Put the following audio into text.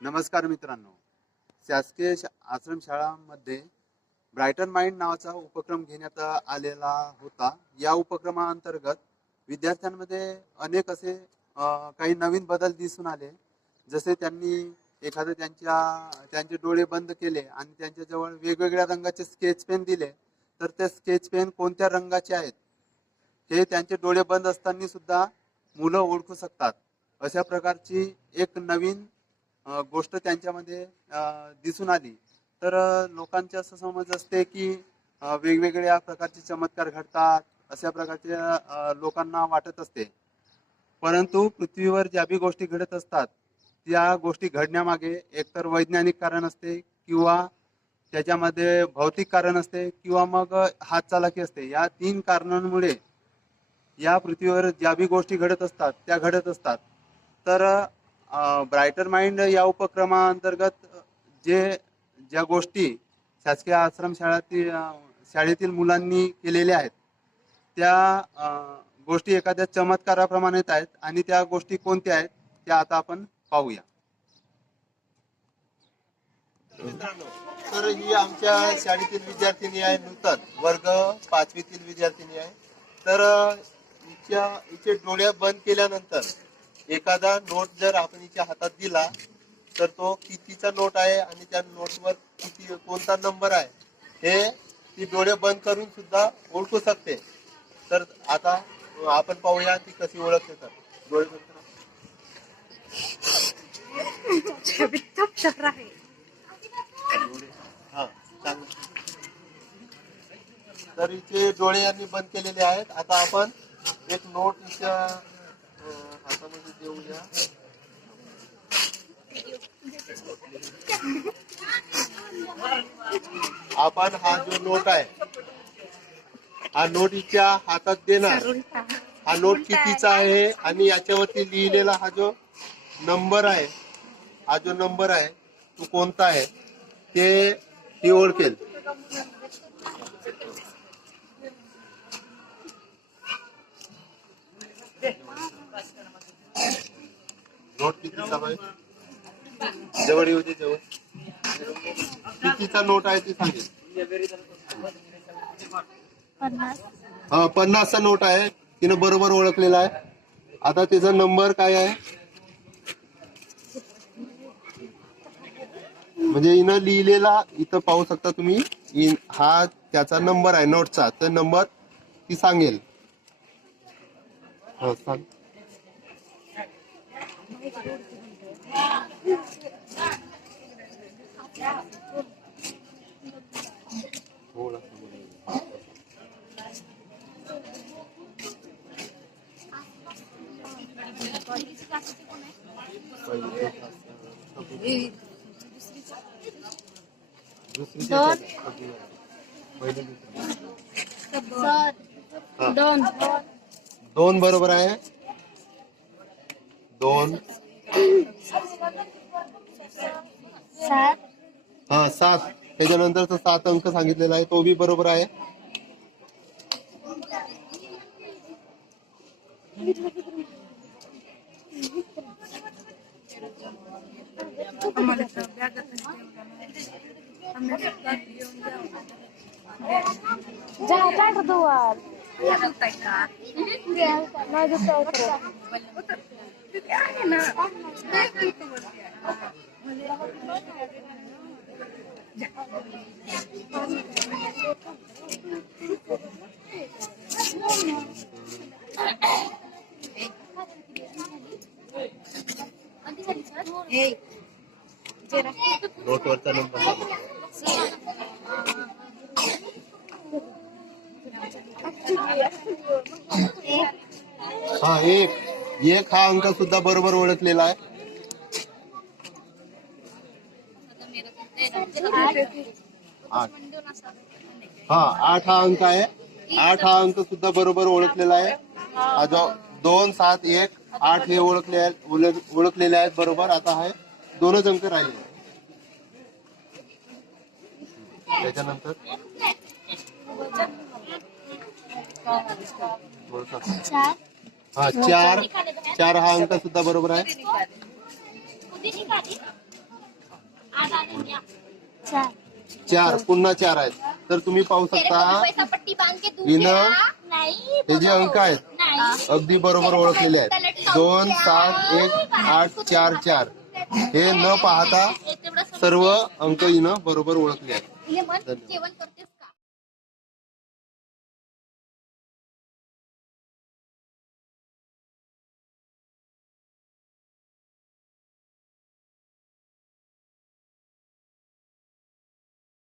नमस्कार मित्रांनो, शासकीय आश्रमशाळांमध्ये ब्रायटन माइंड नावाचा उपक्रम घेण्यात आलेला होता. या उपक्रमाअंतर्गत विद्यार्थ्यांमध्ये अनेक असे काही नवीन बदल दिसून आले. जसे त्यांनी एखादं त्यांचे डोळे बंद केले आणि त्यांच्याजवळ वेगवेगळ्या रंगाचे स्केच पेन दिले, तर ते स्केच पेन कोणत्या रंगाचे आहेत हे त्यांचे डोळे बंद असताना सुद्धा मुलं ओळखू शकतात. अशा प्रकारची एक नवीन गोष्ट त्यांच्यामध्ये दिसून आली. तर लोकांचे असं समज असते की वेगवेगळ्या प्रकारचे चमत्कार घडतात, अशा प्रकारच्या लोकांना वाटत असते. परंतु पृथ्वीवर ज्या बी गोष्टी घडत असतात त्या गोष्टी घडण्यामागे एकतर वैज्ञानिक कारण असते, किंवा त्याच्यामध्ये भौतिक कारण असते, किंवा मग हातचालाकी असते. या 3 कारणांमुळे या पृथ्वीवर ज्या बी गोष्टी घडत असतात त्या घडत असतात. तर ब्रायटर माइंड या उपक्रमाअंतर्गत ज्या गोष्टी शासकीय शाळेतील मुलांनी केलेल्या आहेत त्या गोष्टी एखाद्या चमत्काराप्रमाणे आहेत. आणि त्या गोष्टी कोणत्या आहेत त्या आता आपण पाहूया. मित्रांनो, तर ही आमच्या शाळेतील विद्यार्थिनी आहे, नूतन वर्ग 5वीतील विद्यार्थिनी आहे. तर हिचे डोळे बंद केल्यानंतर एखादा नोट जर आपण हिच्या हातात दिला तर तो कितीचा नोट आहे आणि त्या नोटवर कोणता नंबर आहे हे ती डोळे बंद करून सुद्धा ओळखू शकते. तर आता आपण पाहूया ती कशी ओळखते. तर डोळे बंद करा. हा, तर हिचे डोळे यांनी बंद केलेले आहेत. आता आपण एक नोट हिच्या हातामध्ये देऊया. आपण हा जो नोट आहे हा नोट हिच्या हातात देणार. हा नोट कितीचा आहे आणि याच्यावरती लिहिलेला हा जो नंबर आहे, हा जो नंबर आहे तो कोणता आहे ते ही ओळखेल. नोट कितीचा आहे, जवळ येऊ दे, जवळ कितीचा नोट आहे ते सांगेल. 50चा नोट आहे. तिनं बरोबर ओळखलेला आहे. आता त्याचा नंबर काय आहे म्हणजे हिनं लिहिलेला इथं पाहू शकता तुम्ही. हा त्याचा नंबर आहे नोटचा, तर नंबर ती सांगेल. हो, सांग. दोन बरोबर आहे. 2 हा 7. त्याच्यानंतरचा 7 अंक सांगितलेला आहे तो बी बरोबर आहे. नोटवरचा नंबर हा 1 हा अंक सुद्धा बरोबर ओळखलेला आहे. 8 हा अंक आहे. 8 हा अंक सुद्धा बरोबर ओळखलेला आहे. हा जो 2, 7, 1, 8 हे ओळखलेले आहेत बरोबर. आता आहे 2च अंक राहिले. त्याच्यानंतर हा 4 हा अंक सुद्धा बरोबर आहे. चार. 4 पुन्हा 4 आहेत. तर तुम्ही पाहू शकता हिनं हे जे अंक आहेत अगदी बरोबर ओळखलेले आहेत. 2 7 1 8 4 4 हे न पाहता सर्व अंक हिनं बरोबर ओळखले आहेत. धन्यवाद.